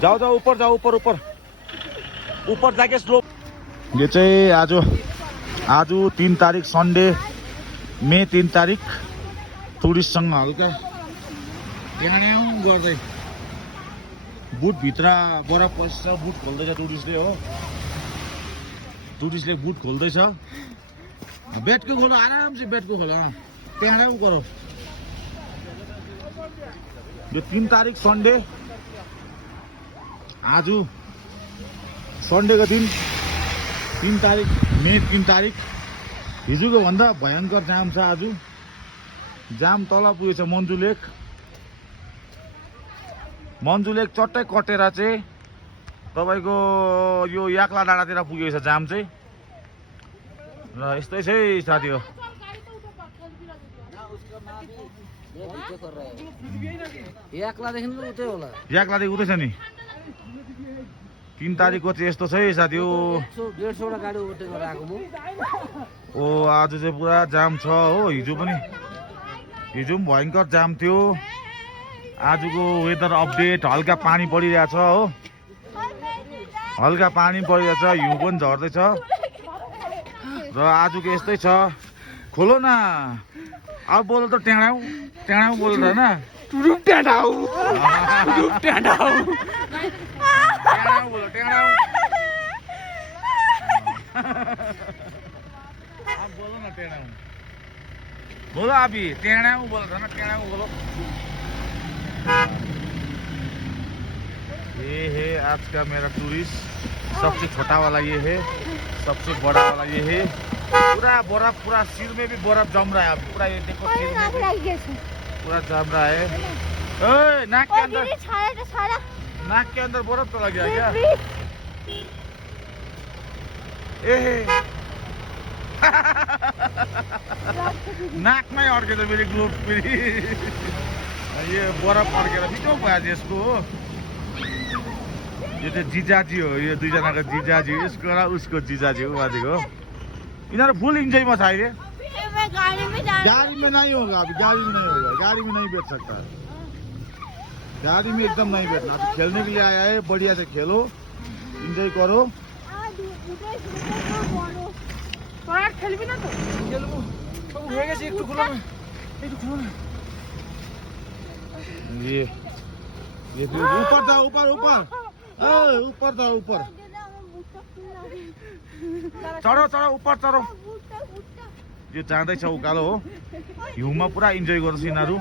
जाओ जाओ ऊपर जाओ ऊपर ऊपर ऊपर जाके स्लो। ये चाहिँ आज 3 तारिक सन्डे मे 3 तारिक टुरिस्टसँग हल्का ट्याड्याउ गर्दै बुट भित्र बरफ पस्छ बुट खोल्दैछ टुरिस्टले हो टुरिस्टले बुट खोल्दैछ बेडको खोलो आराम से बेडको खोलो ट्याड्याउ गरौ यो 3 तारिक सन्डे आज सन्डेको दिन 3 तारिक मे 3 तारिक हिजोको भन्दा भयङ्कर जाम छ आज जाम तल पुगेछ मन्जु लेक चट्टै कटेर चाहिँ तपाईको यो याक्ला डाँडातिर पुगेछ जाम चाहिँ र यस्तै छ साथी हो याक्लादेखि उतै छ नि 3 तारिकको चाहिँ यस्तो छ है साथी हो 150 गाडी ओभरटेक आएको म ओ आज चाहिँ पुरा जाम छ हो हिजो पनि भयङ्कर जाम थियो आजको वेदर अपडेट हल्का पानी परिरहेछ हो हल्का पानी परिरहेछ हिउँ पनि झर्दैछ र आजको यस्तै छ खोलो न अब बोल त ट्याडाउ बोल त हैन ट्याडाउ बोलो ट्याडाउ अब बोलो न ट्याडाउ बोलो अभी ट्याडाउ बोल त न ट्याडाउ बोलो ये है आज का मेरा टूरिस्ट सबसे छोटा वाला ये है सबसे बड़ा वाला ये है पूरा बर्फ पूरा सिर में भी बर्फ जम रहा है पूरा ये देखो सिर में पूरा जम रहा है ओए नाक के अंदर बर्फ तो लग गया क्या ए नाक में अड्के तो मेरी ग्लोब फेरि ये बर्फ अड्केर मिठो भयो यसको हो यो चाहिँ जिजाजी हो यो दुईजनाको जिजाजी यसको र उसको जिजाजी हो माथिको यिनीहरू फुल इन्जोयमा छ अहिले गाड़ी में नहीं होगा अभी गाड़ी में नहीं होगा गाड़ी में नहीं बैठ सकता गाड़ी में एकदम नहीं बैठना अभी खेलने के लिए आया है बढ़िया से खेलो एंजॉय करो खेलबी ना तो खेलबो सब हो गया एक टुकड़ा में ये ऊपर जाओ ऊपर जाओ ऊपर चढो ऊपर चढो यो जाँदैछ उकालो हो हिउँमा पुरा इन्जोय गर्छ यिनीहरू